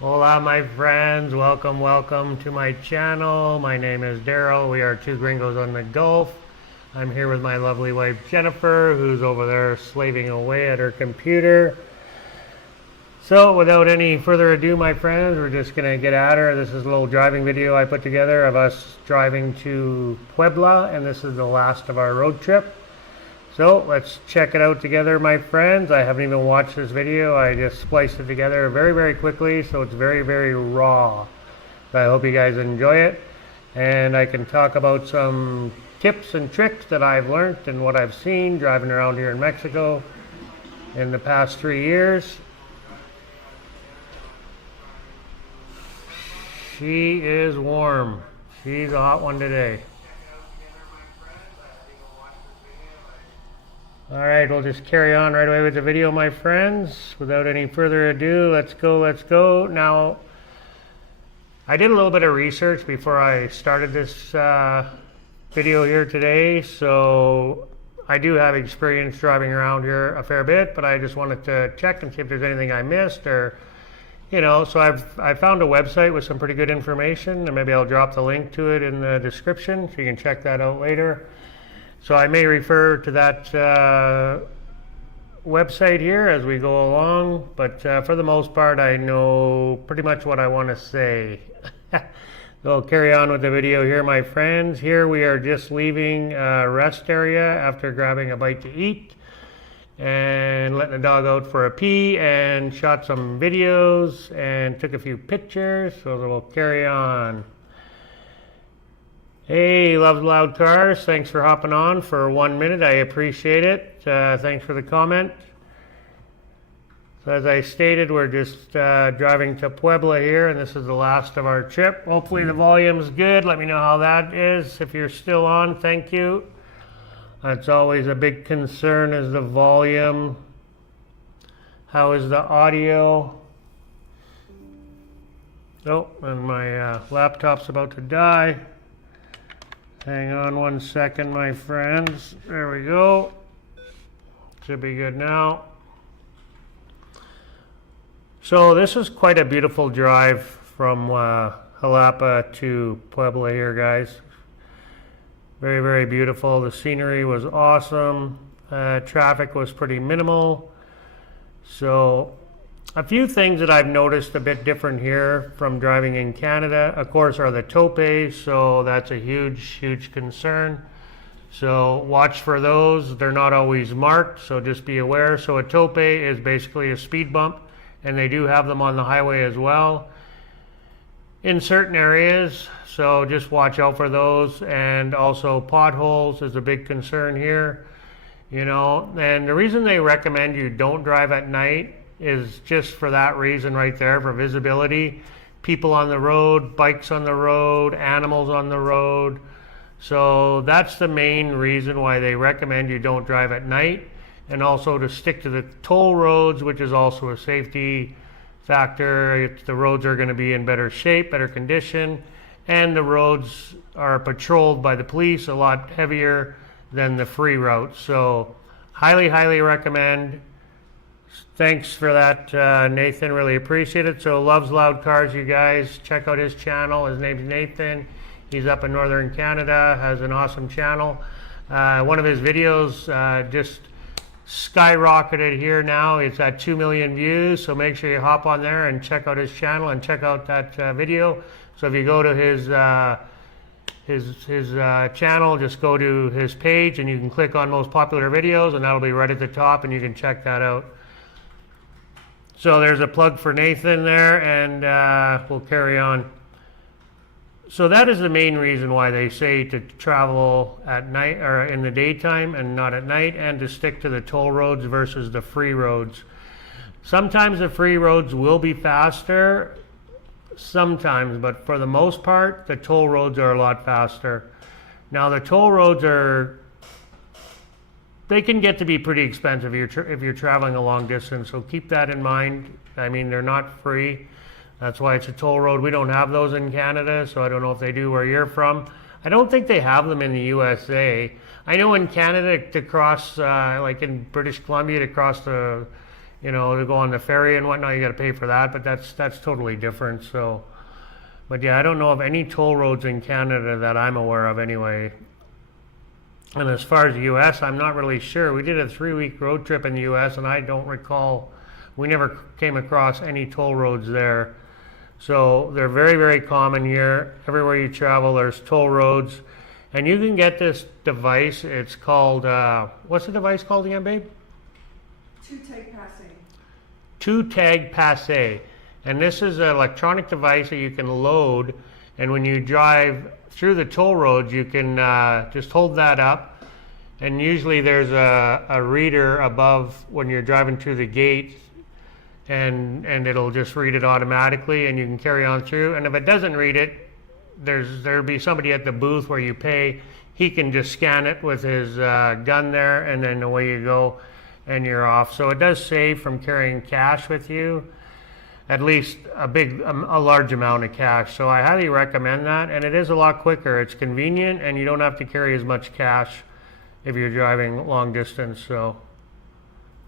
Hola my friends, welcome to my channel. My name is Daryl. We are two gringos on the Gulf. I'm here with my lovely wife Jennifer, who's over there slaving away at her computer. So without any further ado, my friends, we're just gonna get at her. This is a little driving video I put together of us driving to Puebla, and this is the last of our road trip. So let's check it out together, my friends. I haven't even watched this video. I just spliced it together very quickly, so it's very raw. But I hope you guys enjoy it, and I can talk about some tips and tricks that I've learned and what I've seen driving around here in Mexico in the past 3 years. She is warm. She's a hot one today. Alright, we'll just carry on right away with the video, my friends. Without any further ado, let's go. Now, I did a little bit of research before I started this video here today, so I do have experience driving around here a fair bit, but I just wanted to check and see if there's anything I missed, or, you know, so I found a website with some pretty good information, and maybe I'll drop the link to it in the description so you can check that out later. So I may refer to that website here as we go along, but for the most part I know pretty much what I want to say. So I'll carry on with the video here, my friends. Here we are just leaving a rest area after grabbing a bite to eat and letting the dog out for a pee, and shot some videos and took a few pictures, so we'll carry on. Hey, Love Loud Cars, thanks for hopping on for 1 minute. I appreciate it. Thanks for the comment. So as I stated, we're just driving to Puebla here, and this is the last of our trip. Hopefully the volume's good. Let me know how that is. If you're still on, thank you. That's always a big concern, is the volume. How is the audio? Oh, and my laptop's about to die. Hang on 1 second, my friends. There we go. Should be good now. So this is quite a beautiful drive from Jalapa to Puebla here, guys. Very beautiful. The scenery was awesome. Traffic was pretty minimal. So a few things that I've noticed a bit different here from driving in Canada, of course, are the topes, so that's a huge concern. So watch for those. They're not always marked, so just be aware. So a tope is basically a speed bump, and they do have them on the highway as well in certain areas, so just watch out for those. And also potholes is a big concern here, you know, and the reason they recommend you don't drive at night is just for that reason right there, for visibility. People on the road, bikes on the road, animals on the road. So that's the main reason why they recommend you don't drive at night, and also to stick to the toll roads, which is also a safety factor. If the roads are going to be in better shape, better condition, and the roads are patrolled by the police a lot heavier than the free routes. So highly recommend. Thanks for that, Nathan. Really appreciate it. So Loves Loud Cars, you guys, check out his channel. His name's Nathan. He's up in Northern Canada, has an awesome channel. One of his videos just skyrocketed here now. It's at 2 million views, so make sure you hop on there and check out his channel and check out that video. So if you go to his channel, just go to his page and you can click on most popular videos, and that'll be right at the top, and you can check that out. So there's a plug for Nathan there, and we'll carry on. So that is the main reason why they say to travel at night or in the daytime and not at night, and to stick to the toll roads versus the free roads. Sometimes the free roads will be faster, sometimes, but for the most part, the toll roads are a lot faster. Now the toll roads they can get to be pretty expensive if you're traveling a long distance, so keep that in mind. I mean, they're not free. That's why it's a toll road. We don't have those in Canada, so I don't know if they do where you're from. I don't think they have them in the USA. I know in Canada to cross, like in British Columbia, to cross the you know, to go on the ferry and whatnot, you got to pay for that, but that's totally different. So, but yeah, I don't know of any toll roads in Canada that I'm aware of anyway. And as far as the U.S., I'm not really sure. We did a 3-week road trip in the U.S., and I don't recall, we never came across any toll roads there. So they're very, very common here. Everywhere you travel, there's toll roads. And you can get this device. It's called, what's the device called again, babe? Two-tag passing. Two-tag passé. And this is an electronic device that you can load. And when you drive through the toll roads, you can just hold that up. And usually there's a reader above when you're driving through the gate. And it'll just read it automatically, and you can carry on through. And if it doesn't read it, there'll be somebody at the booth where you pay. He can just scan it with his gun there, and then away you go, and you're off. So it does save from carrying cash with you, at least a large amount of cash. So I highly recommend that, and it is a lot quicker. It's convenient, and you don't have to carry as much cash if you're driving long distance. So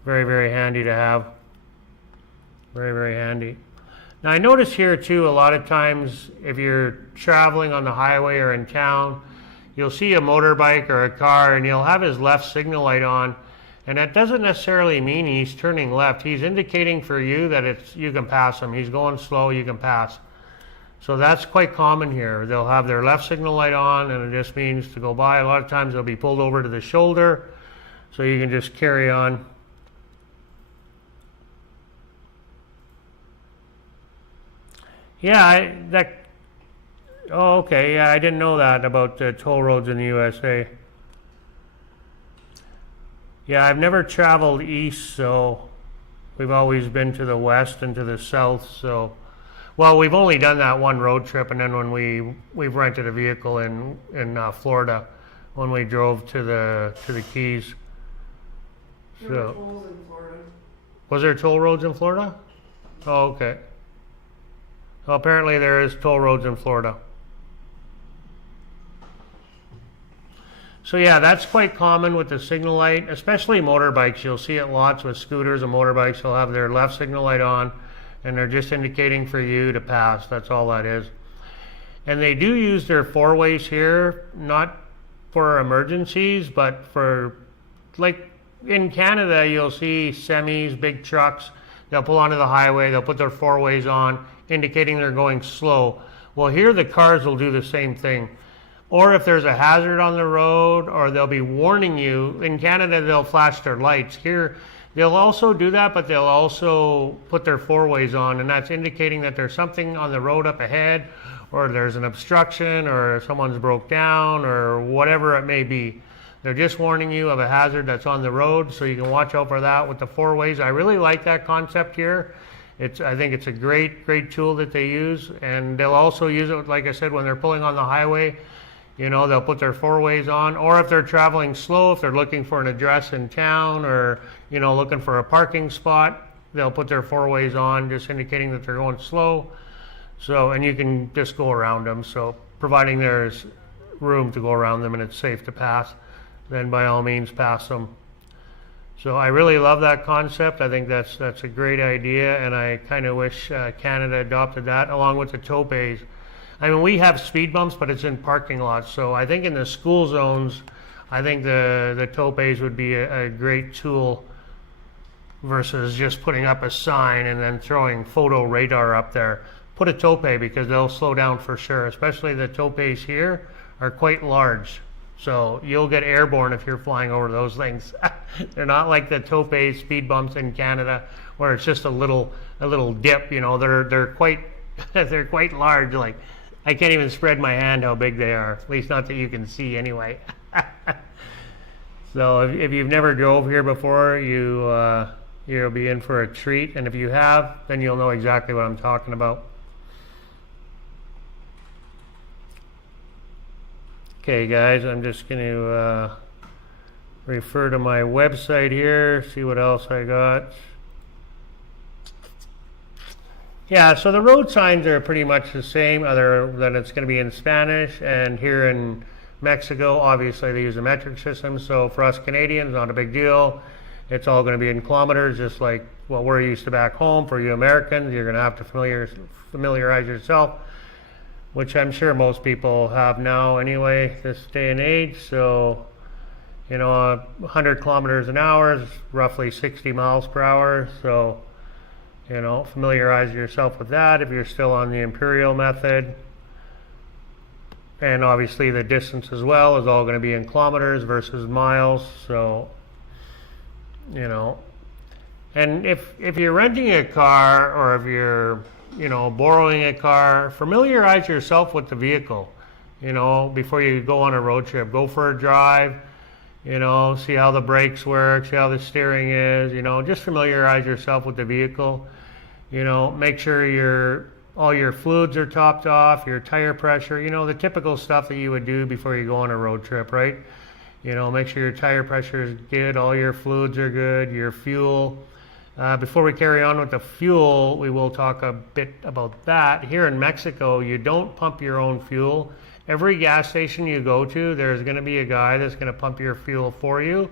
very, very handy to have. Very, very handy. Now I notice here too, a lot of times if you're traveling on the highway or in town, you'll see a motorbike or a car and he'll have his left signal light on, and that doesn't necessarily mean he's turning left. He's indicating for you that you can pass him. He's going slow, you can pass. So that's quite common here. They'll have their left signal light on, and it just means to go by. A lot of times they'll be pulled over to the shoulder, so you can just carry on. Yeah, oh, okay, yeah, I didn't know that about the toll roads in the USA. Yeah, I've never traveled east, so we've always been to the west and to the south, so, well, we've only done that one road trip, and then when we've rented a vehicle in Florida, when we drove to the Keys. There were tolls in Florida. Was there toll roads in Florida? Oh, okay. Well, apparently there is toll roads in Florida. So yeah, that's quite common with the signal light, especially motorbikes. You'll see it lots with scooters and motorbikes. They'll have their left signal light on, and they're just indicating for you to pass. That's all that is. And they do use their four-ways here, not for emergencies, but for, like in Canada, you'll see semis, big trucks. They'll pull onto the highway, they'll put their four-ways on, indicating they're going slow. Well, here the cars will do the same thing. Or if there's a hazard on the road, or they'll be warning you. In Canada, they'll flash their lights. Here, they'll also do that, but they'll also put their four-ways on, and that's indicating that there's something on the road up ahead, or there's an obstruction, or someone's broke down, or whatever it may be. They're just warning you of a hazard that's on the road, so you can watch out for that with the four-ways. I really like that concept here. I think it's a great tool that they use, and they'll also use it, like I said, when they're pulling on the highway. You know, they'll put their four-ways on, or if they're traveling slow, if they're looking for an address in town, or, you know, looking for a parking spot, they'll put their four-ways on, just indicating that they're going slow. So, and you can just go around them. So, providing there's room to go around them and it's safe to pass, then by all means pass them. So I really love that concept. I think that's a great idea, and I kind of wish Canada adopted that along with the topes. I mean, we have speed bumps, but it's in parking lots. So I think in the school zones, I think the topes would be a great tool versus just putting up a sign and then throwing photo radar up there. Put a tope, because they'll slow down for sure, especially the topes here are quite large. So you'll get airborne if you're flying over those things. They're not like the tope speed bumps in Canada, where it's just a little dip. You know, they're quite they're quite large. Like, I can't even spread my hand how big they are. At least not that you can see anyway. So if you've never drove here before, you'll be in for a treat. And if you have, then you'll know exactly what I'm talking about. Okay, guys, I'm just going to refer to my website here, see what else I got. Yeah, so the road signs are pretty much the same, other than it's going to be in Spanish. And here in Mexico, obviously they use a metric system, so for us Canadians, not a big deal. It's all going to be in kilometers, just like what we're used to back home. For you Americans, you're going to have to familiarize yourself, which I'm sure most people have now anyway, this day and age. So, 100 kilometers an hour is roughly 60 miles per hour. So, familiarize yourself with that if you're still on the imperial method. And obviously the distance as well is all going to be in kilometers versus miles. So, and if you're renting a car, or if you're, borrowing a car, familiarize yourself with the vehicle, before you go on a road trip. Go for a drive, see how the brakes work, see how the steering is, just familiarize yourself with the vehicle. Make sure all your fluids are topped off, your tire pressure, the typical stuff that you would do before you go on a road trip, right? Make sure your tire pressure is good, all your fluids are good, your fuel. Before we carry on with the fuel, we will talk a bit about that. Here in Mexico, you don't pump your own fuel. Every gas station you go to, there's going to be a guy that's going to pump your fuel for you.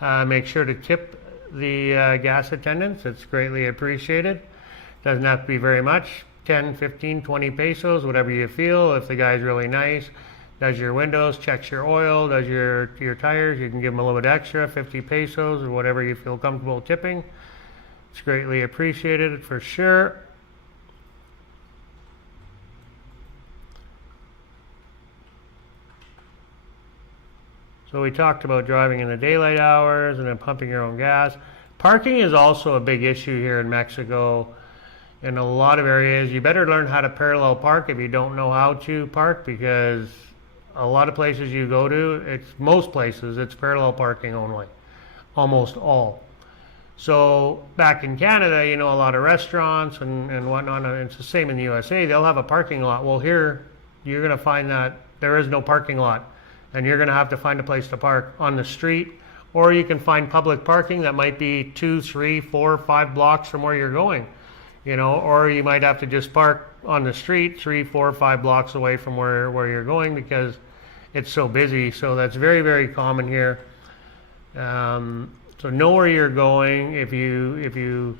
Make sure to tip the gas attendants. It's greatly appreciated. Doesn't have to be very much, 10, 15, 20 pesos, whatever you feel. If the guy's really nice, does your windows, checks your oil, does your tires, you can give him a little bit extra, 50 pesos or whatever you feel comfortable tipping. It's greatly appreciated for sure. So we talked about driving in the daylight hours and then pumping your own gas. Parking is also a big issue here in Mexico. In a lot of areas, you better learn how to parallel park if you don't know how to park, because a lot of places you go to, most places, it's parallel parking only. Almost all. So back in Canada, a lot of restaurants and whatnot, and it's the same in the USA, they'll have a parking lot. Well, here, you're going to find that there is no parking lot, and you're going to have to find a place to park on the street, or you can find public parking that might be 2, 3, 4, 5 blocks from where you're going, or you might have to just park on the street 3, 4, 5 blocks away from where you're going, because it's so busy. So that's very, very common here. So know where you're going. If you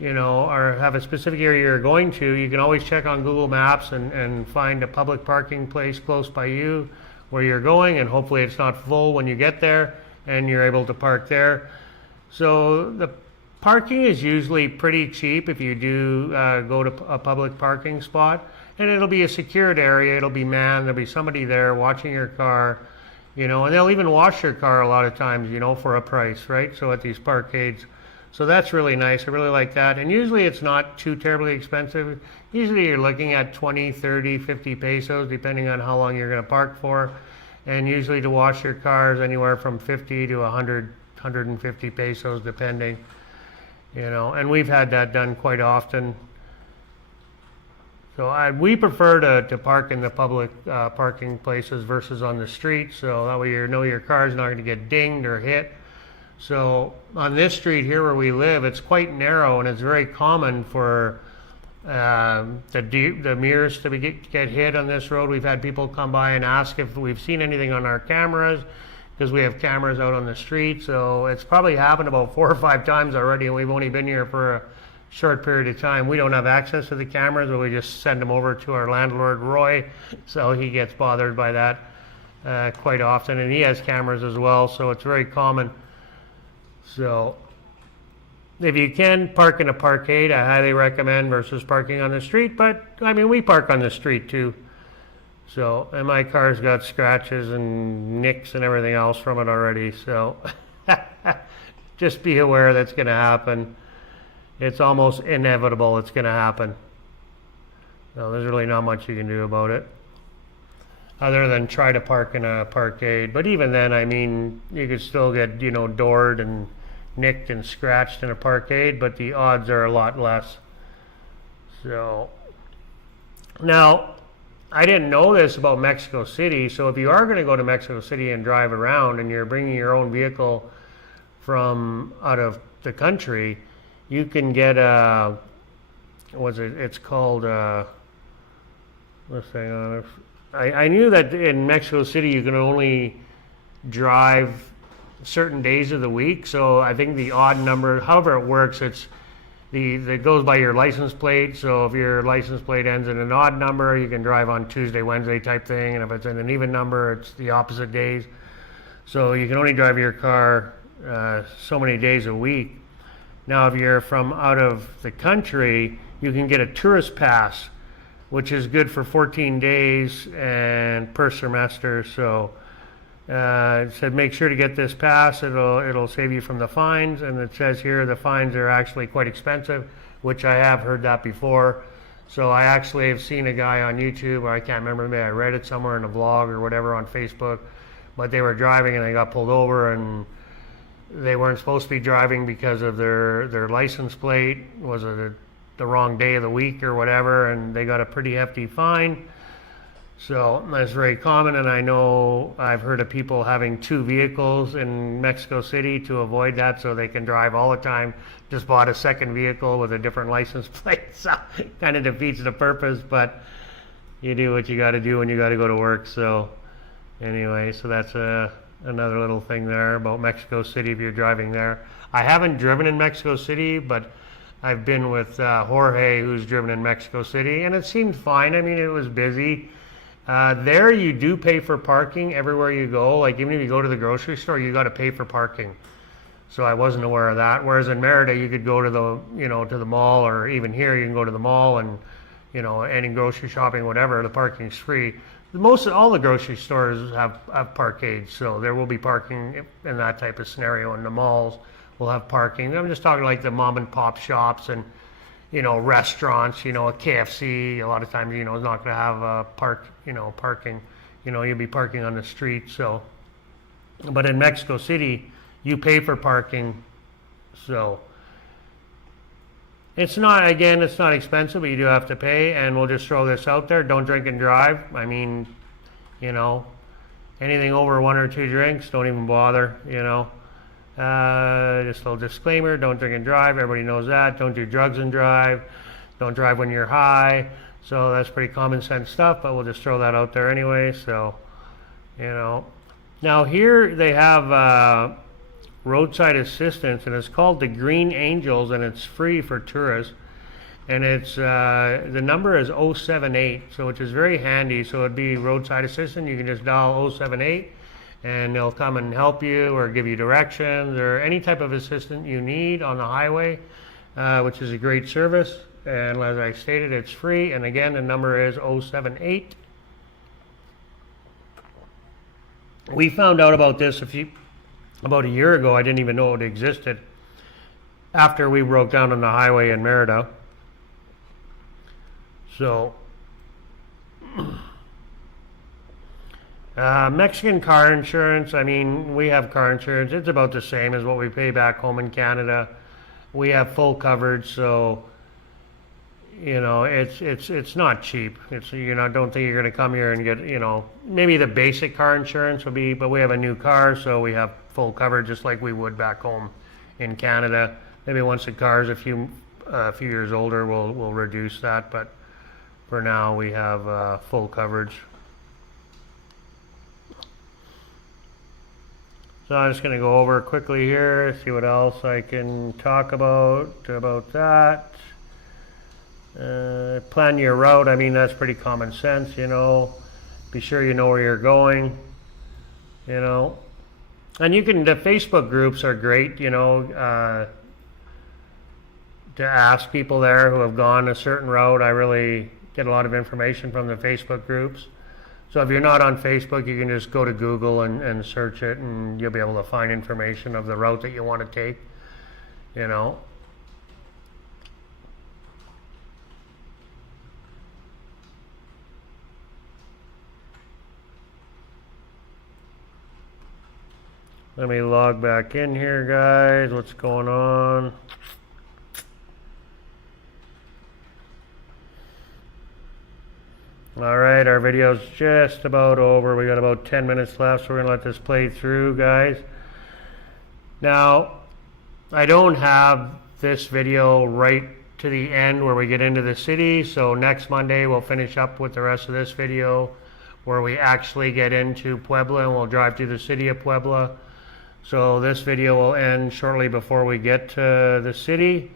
or have a specific area you're going to, you can always check on Google Maps and find a public parking place close by you where you're going, and hopefully it's not full when you get there and you're able to park there. So the parking is usually pretty cheap if you do go to a public parking spot, and it'll be a secured area. It'll be manned. There'll be somebody there watching your car. And they'll even wash your car a lot of times, for a price, right? So at these parkades. So that's really nice. I really like that. And usually it's not too terribly expensive. Usually you're looking at 20, 30, 50 pesos, depending on how long you're going to park for. And usually to wash your cars, anywhere from 50 to 100, 150 pesos, depending. And we've had that done quite often. So we prefer to park in the public parking places versus on the street, so that way your car's not going to get dinged or hit. So on this street here where we live, it's quite narrow, and it's very common for the mirrors to get hit on this road. We've had people come by and ask if we've seen anything on our cameras, because we have cameras out on the street. So it's probably happened about 4 or 5 times already, and we've only been here for a short period of time. We don't have access to the cameras, but we just send them over to our landlord Roy, so he gets bothered by that quite often, and he has cameras as well, so it's very common. So if you can park in a parkade, I highly recommend, versus parking on the street. But we park on the street too. So, and my car's got scratches and nicks and everything else from it already, so just be aware that's going to happen. It's almost inevitable it's going to happen. So there's really not much you can do about it, other than try to park in a parkade. But even then, you could still get, doored and nicked and scratched in a parkade, but the odds are a lot less. So, now, I didn't know this about Mexico City, so if you are going to go to Mexico City and drive around, and you're bringing your own vehicle from out of the country, you can get it's called, let's say, I knew that in Mexico City you can only drive certain days of the week. So I think the odd number, however it works, it goes by your license plate. So if your license plate ends in an odd number, you can drive on Tuesday, Wednesday type thing. And if it's in an even number, it's the opposite days. So you can only drive your car so many days a week. Now, if you're from out of the country, you can get a tourist pass, which is good for 14 days and per semester. So it said make sure to get this pass. It'll save you from the fines. And it says here the fines are actually quite expensive, which I have heard that before. So I actually have seen a guy on YouTube, or I can't remember, maybe I read it somewhere in a vlog or whatever on Facebook, but they were driving and they got pulled over, and they weren't supposed to be driving because of their license plate was the wrong day of the week or whatever, and they got a pretty hefty fine. So that's very common, and I know I've heard of people having 2 vehicles in Mexico City to avoid that, so they can drive all the time. Just bought a second vehicle with a different license plate, so it kind of defeats the purpose, but you do what you got to do when you got to go to work. So anyway, so that's another little thing there about Mexico City if you're driving there. I haven't driven in Mexico City, but I've been with Jorge, who's driven in Mexico City, and it seemed fine. I mean, it was busy. There you do pay for parking everywhere you go. Like even if you go to the grocery store, you got to pay for parking. So I wasn't aware of that. Whereas in Merida, you could go to the mall, or even here you can go to the mall and, any grocery shopping, whatever, the parking's free. All the grocery stores have parkades, so there will be parking in that type of scenario. And the malls will have parking. I'm just talking like the mom and pop shops and, restaurants, a KFC, a lot of times, is not going to have parking. You'll be parking on the street. So, but in Mexico City, you pay for parking. So it's not expensive, but you do have to pay. And we'll just throw this out there: don't drink and drive. I mean, anything over 1 or 2 drinks, don't even bother. Just a little disclaimer: don't drink and drive. Everybody knows that. Don't do drugs and drive. Don't drive when you're high. So that's pretty common sense stuff, but we'll just throw that out there anyway. So, now here they have roadside assistance, and it's called the Green Angels, and it's free for tourists. And it's the number is 078, so which is very handy. So it'd be roadside assistance. You can just dial 078, and they'll come and help you or give you directions or any type of assistance you need on the highway, which is a great service. And as I stated, it's free. And again, the number is 078. We found out about this about a year ago. I didn't even know it existed after we broke down on the highway in Merida. So Mexican car insurance, I mean, we have car insurance. It's about the same as what we pay back home in Canada. We have full coverage, so it's not cheap. Don't think you're going to come here and get, maybe the basic car insurance will be, but we have a new car, so we have full coverage just like we would back home in Canada. Maybe once the car is a few years older, we'll reduce that, but for now we have full coverage. So I'm just going to go over quickly here, see what else I can talk about that. Plan your route. I mean, that's pretty common sense, Be sure you know where you're going, And the Facebook groups are great, to ask people there who have gone a certain route. I really get a lot of information from the Facebook groups. So if you're not on Facebook, you can just go to Google and search it, and you'll be able to find information of the route that you want to take, Let me log back in here, guys. What's going on? Alright, our video's just about over. We got about 10 minutes left, so we're going to let this play through, guys. Now, I don't have this video right to the end where we get into the city, so next Monday we'll finish up with the rest of this video where we actually get into Puebla, and we'll drive through the city of Puebla. So this video will end shortly before we get to the city.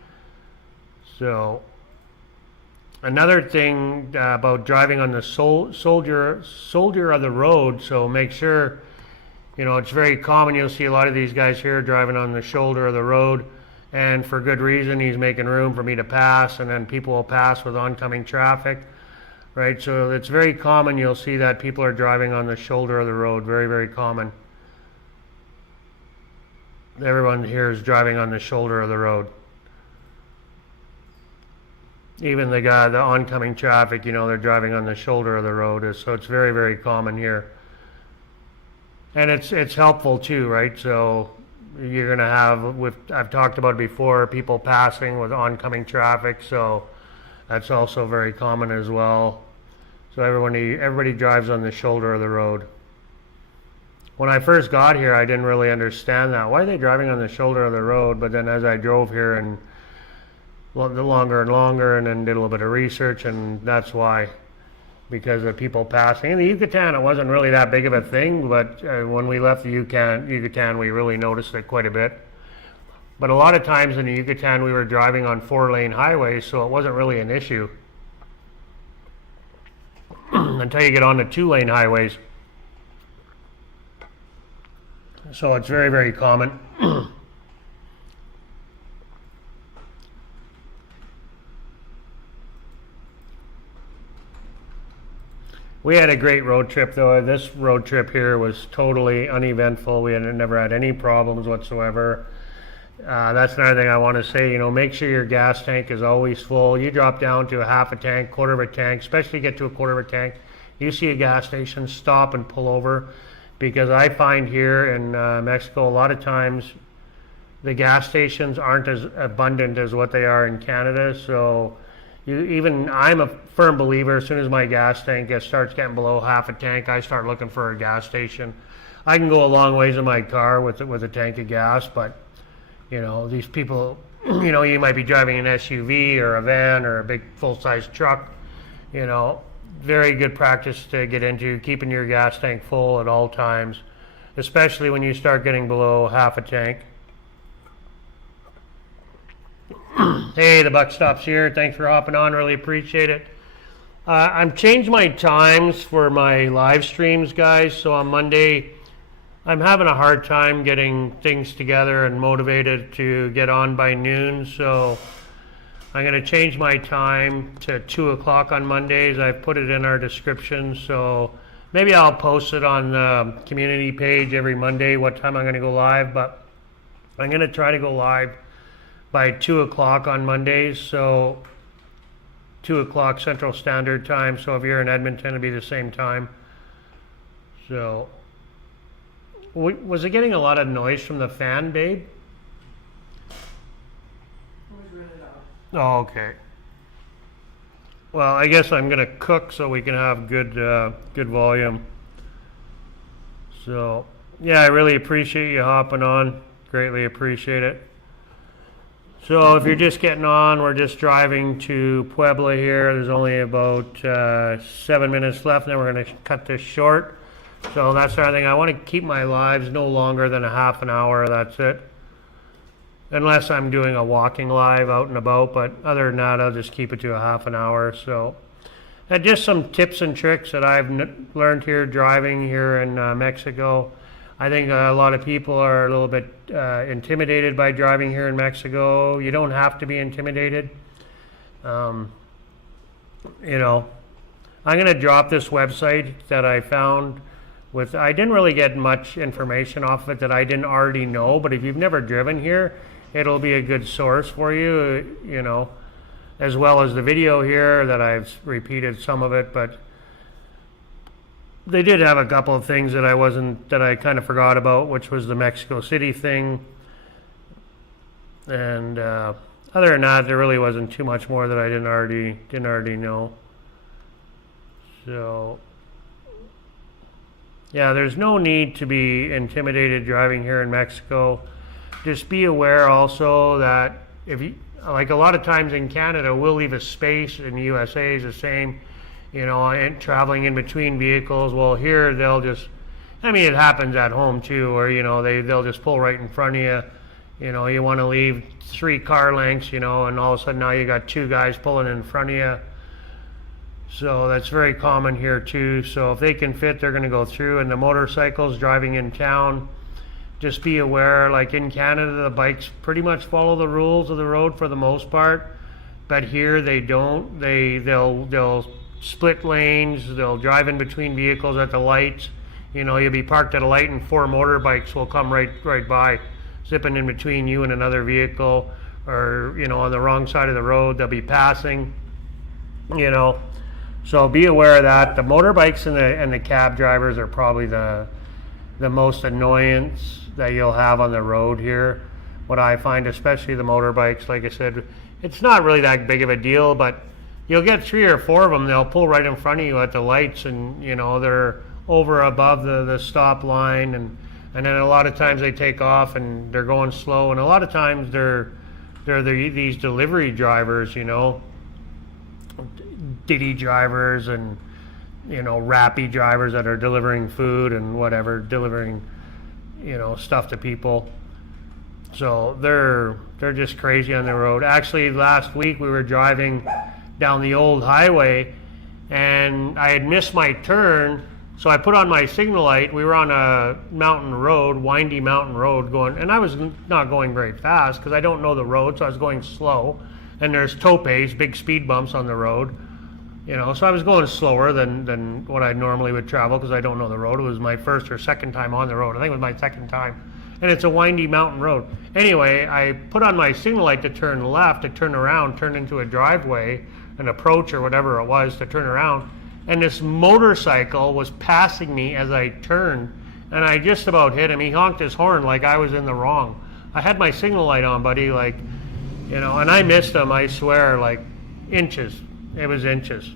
So another thing about driving on the shoulder of the road, so make sure, it's very common. You'll see a lot of these guys here driving on the shoulder of the road, and for good reason. He's making room for me to pass, and then people will pass with oncoming traffic, right? So it's very common. You'll see that people are driving on the shoulder of the road. Very, very common. Everyone here is driving on the shoulder of the road. Even the oncoming traffic, they're driving on the shoulder of the road. So it's very, very common here. And it's helpful too, right? So you're going to have, I've talked about it before, people passing with oncoming traffic. So that's also very common as well. So everybody drives on the shoulder of the road. When I first got here, I didn't really understand that. Why are they driving on the shoulder of the road? But then as I drove here and longer and longer, and then did a little bit of research, and that's why. Because of people passing. In the Yucatan, it wasn't really that big of a thing, but when we left the Yucatan, we really noticed it quite a bit. But a lot of times in the Yucatan, we were driving on 4-lane highways, so it wasn't really an issue. Until you get on the 2-lane highways. So it's very, very common. We had a great road trip, though. This road trip here was totally uneventful. We never had any problems whatsoever. That's another thing I want to say. Make sure your gas tank is always full. You drop down to a half a tank, quarter of a tank, especially get to a quarter of a tank. You see a gas station, stop and pull over. Because I find here in Mexico, a lot of times the gas stations aren't as abundant as what they are in Canada. So I'm a firm believer, as soon as my gas tank starts getting below half a tank, I start looking for a gas station. I can go a long ways in my car with a tank of gas, but these people, you might be driving an SUV or a van or a big full-size truck, very good practice to get into, keeping your gas tank full at all times, especially when you start getting below half a tank. Hey, the buck stops here. Thanks for hopping on. Really appreciate it. I've changed my times for my live streams, guys. So on Monday, I'm having a hard time getting things together and motivated to get on by noon. So I'm going to change my time to 2 o'clock on Mondays. I've put it in our description. So maybe I'll post it on the community page every Monday what time I'm going to go live. But I'm going to try to go live by 2 o'clock on Mondays, so 2 o'clock Central Standard Time. So if you're in Edmonton, it'll be the same time. So, was it getting a lot of noise from the fan, babe? Oh, okay. Well, I guess I'm gonna cook so we can have good volume. So, yeah, I really appreciate you hopping on. Greatly appreciate it. So if you're just getting on, we're just driving to Puebla here. There's only about 7 minutes left, and then we're going to cut this short. So that's the other thing. I want to keep my lives no longer than a half an hour. That's it. Unless I'm doing a walking live out and about, but other than that, I'll just keep it to a half an hour. So just some tips and tricks that I've learned here driving here in Mexico. I think a lot of people are a little bit intimidated by driving here in Mexico. You don't have to be intimidated. I'm going to drop this website that I found I didn't really get much information off of it that I didn't already know, but if you've never driven here, it'll be a good source for you, as well as the video here that I've repeated some of it, but they did have a couple of things that I kind of forgot about, which was the Mexico City thing. And other than that, there really wasn't too much more that I didn't already know. So yeah, there's no need to be intimidated driving here in Mexico. Just be aware also that like a lot of times in Canada, we'll leave a space, and the USA is the same. And traveling in between vehicles. Well, here they'll just I mean, it happens at home too, where, you know, they'll just pull right in front of you. You know, you want to leave 3 car lengths, you know, and all of a sudden now you got 2 guys pulling in front of you. So that's very common here too. So if they can fit, they're going to go through. And the motorcycles driving in town, just be aware, like in Canada, the bikes pretty much follow the rules of the road for the most part. But here they don't. They'll split lanes. They'll drive in between vehicles at the lights. You know, you'll be parked at a light and 4 motorbikes will come right by, zipping in between you and another vehicle, or, you know, on the wrong side of the road they'll be passing. You know, so be aware of that. The motorbikes and the cab drivers are probably the most annoyance that you'll have on the road here. What I find, especially the motorbikes, like I said, it's not really that big of a deal, but you'll get 3 or 4 of them. They'll pull right in front of you at the lights, and, you know, they're over above the stop line, and then a lot of times they take off and they're going slow, and a lot of times they're these delivery drivers, you know, Diddy drivers and, you know, Rappy drivers that are delivering food and whatever, delivering, you know, stuff to people. So they're just crazy on the road. Actually, last week we were driving down the old highway and I had missed my turn, so I put on my signal light. We were on a mountain road, windy mountain road going, and I was not going very fast because I don't know the road, so I was going slow. And there's topes, big speed bumps on the road, you know, so I was going slower than what I normally would travel because I don't know the road. It was my first or second time on the road. I think it was my second time. And it's a windy mountain road. Anyway, I put on my signal light to turn left, to turn around, turn into a driveway, an approach or whatever it was to turn around. And this motorcycle was passing me as I turned, and I just about hit him. He honked his horn like I was in the wrong. I had my signal light on, buddy, like, you know, and I missed him, I swear, like inches. It was inches.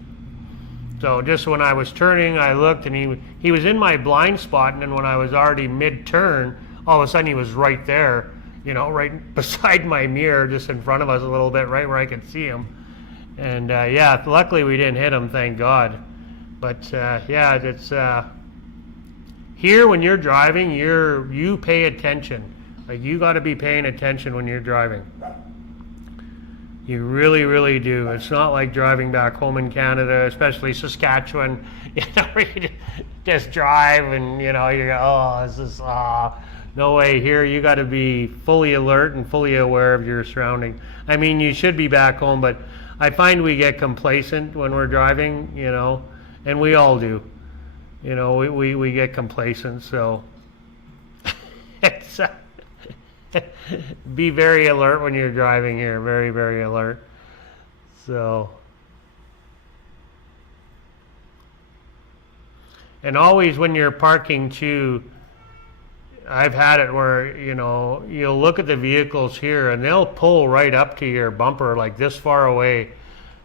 So just when I was turning, I looked, and he was in my blind spot, and then when I was already mid-turn, all of a sudden he was right there, you know, right beside my mirror, just in front of us a little bit, right where I could see him. And yeah, luckily we didn't hit him, thank God. But yeah, it's here when you're driving, you pay attention. Like, you got to be paying attention when you're driving. You really, really do. It's not like driving back home in Canada, especially Saskatchewan. You know, where you just drive and, you know, you go, oh, this is no way. Here you got to be fully alert and fully aware of your surroundings. I mean, you should be back home, but I find we get complacent when we're driving, you know. And we all do, you know, we get complacent, so it's, be very alert when you're driving here, very, very alert. So, and always when you're parking too, I've had it where, you know, you'll look at the vehicles here and they'll pull right up to your bumper like this far away.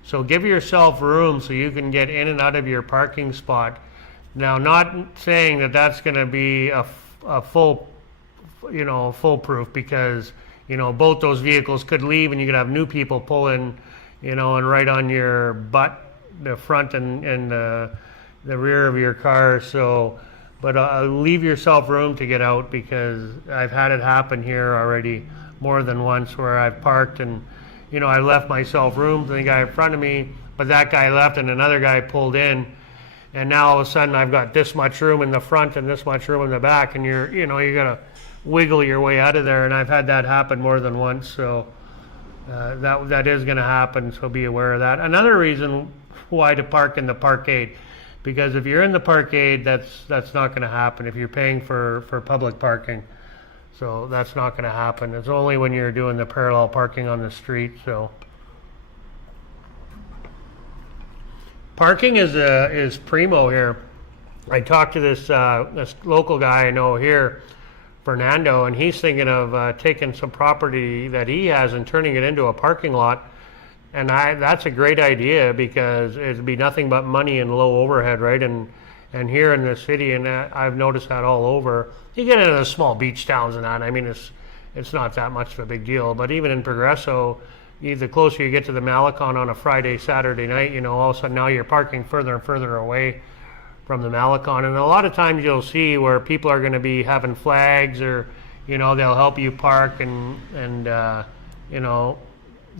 So give yourself room so you can get in and out of your parking spot. Now, not saying that that's going to be a full, you know, foolproof, because, you know, both those vehicles could leave and you could have new people pull in, you know, and right on your butt, the front and the rear of your car. So, but leave yourself room to get out, because I've had it happen here already more than once where I've parked and, you know, I left myself room for the guy in front of me, but that guy left and another guy pulled in, and now all of a sudden I've got this much room in the front and this much room in the back, and you know, you gotta wiggle your way out of there, and I've had that happen more than once. So that is going to happen, so be aware of that. Another reason why to park in the parkade, because if you're in the parkade, that's not going to happen if you're paying for public parking. So that's not going to happen. It's only when you're doing the parallel parking on the street. So parking is primo here. I talked to this local guy I know here, Fernando, and he's thinking of taking some property that he has and turning it into a parking lot. And that's a great idea, because it'd be nothing but money and low overhead, right? And here in the city, and I've noticed that all over. You get into the small beach towns and that, I mean, it's not that much of a big deal. But even in Progresso, the closer you get to the Malecon on a Friday, Saturday night, you know, all of a sudden now you're parking further and further away from the Malecon. And a lot of times you'll see where people are going to be having flags, or they'll help you park and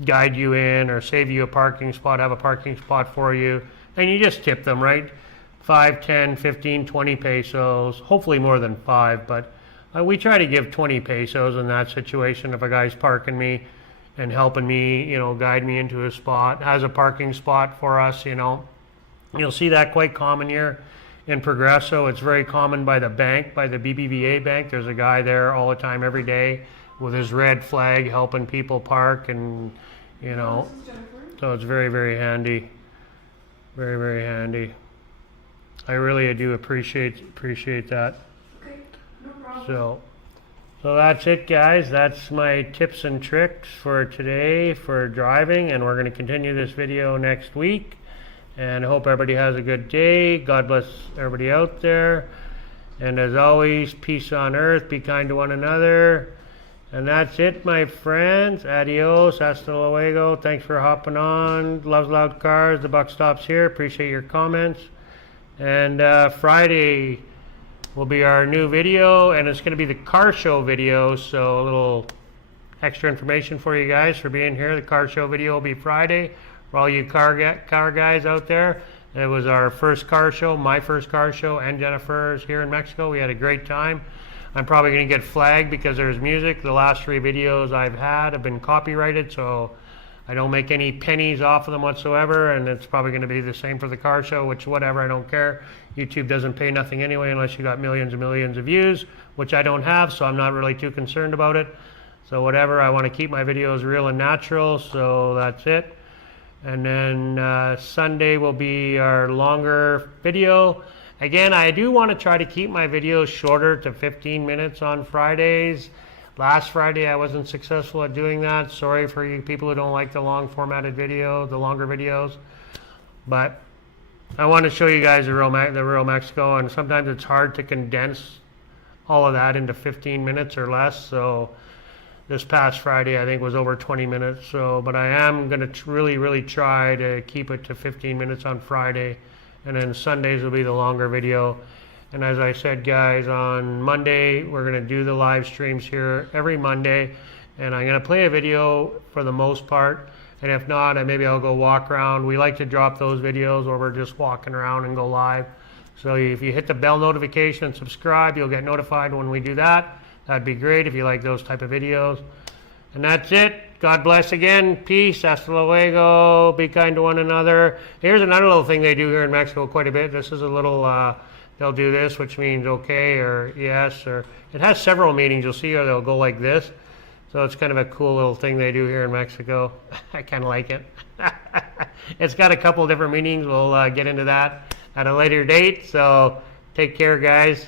guide you in or save you a parking spot, have a parking spot for you, and you just tip them, right? 5, 10, 15, 20 pesos, hopefully more than 5, but we try to give 20 pesos in that situation if a guy's parking me and helping me, guide me into a spot, has a parking spot for us. You'll see that quite common here in Progreso. It's very common by the bank, by the BBVA bank. There's a guy there all the time, every day, with his red flag helping people park, and This is Jennifer. so it's very, very handy. Very, very handy. I really do appreciate that. Okay, no problem. So that's it, guys. That's my tips and tricks for today for driving, and we're going to continue this video next week. And I hope everybody has a good day. God bless everybody out there. And as always, peace on earth. Be kind to one another. And that's it, my friends. Adios. Hasta luego. Thanks for hopping on. Loves Loud Cars. The buck stops here. Appreciate your comments. And Friday will be our new video, and it's going to be the car show video. So a little extra information for you guys for being here. The car show video will be Friday for all you car guys out there. It was our first car show, my first car show, and Jennifer's here in Mexico. We had a great time. I'm probably going to get flagged because there's music. The last 3 videos I've had have been copyrighted, so I don't make any pennies off of them whatsoever, and it's probably going to be the same for the car show, which whatever, I don't care. YouTube doesn't pay nothing anyway unless you got millions and millions of views, which I don't have, so I'm not really too concerned about it. So whatever, I want to keep my videos real and natural, so that's it. And then Sunday will be our longer video. Again, I do want to try to keep my videos shorter to 15 minutes on Fridays. Last Friday I wasn't successful at doing that. Sorry for you people who don't like the long formatted video, the longer videos. But I want to show you guys the real Mexico, and sometimes it's hard to condense all of that into 15 minutes or less. So this past Friday I think was over 20 minutes. But I am going to really try to keep it to 15 minutes on Friday, and then Sundays will be the longer video. And as I said, guys, on Monday we're going to do the live streams here every Monday, and I'm going to play a video for the most part, and if not, maybe I'll go walk around. We like to drop those videos where we're just walking around and go live. So if you hit the bell notification and subscribe, you'll get notified when we do that. That'd be great if you like those type of videos. And that's it. God bless again. Peace. Hasta luego. Be kind to one another. Here's another little thing they do here in Mexico quite a bit. This is a little, they'll do this, which means okay or yes, or it has several meanings, you'll see, or they'll go like this. So it's kind of a cool little thing they do here in Mexico. I kind of like it. It's got a couple different meanings. We'll get into that at a later date. So take care, guys.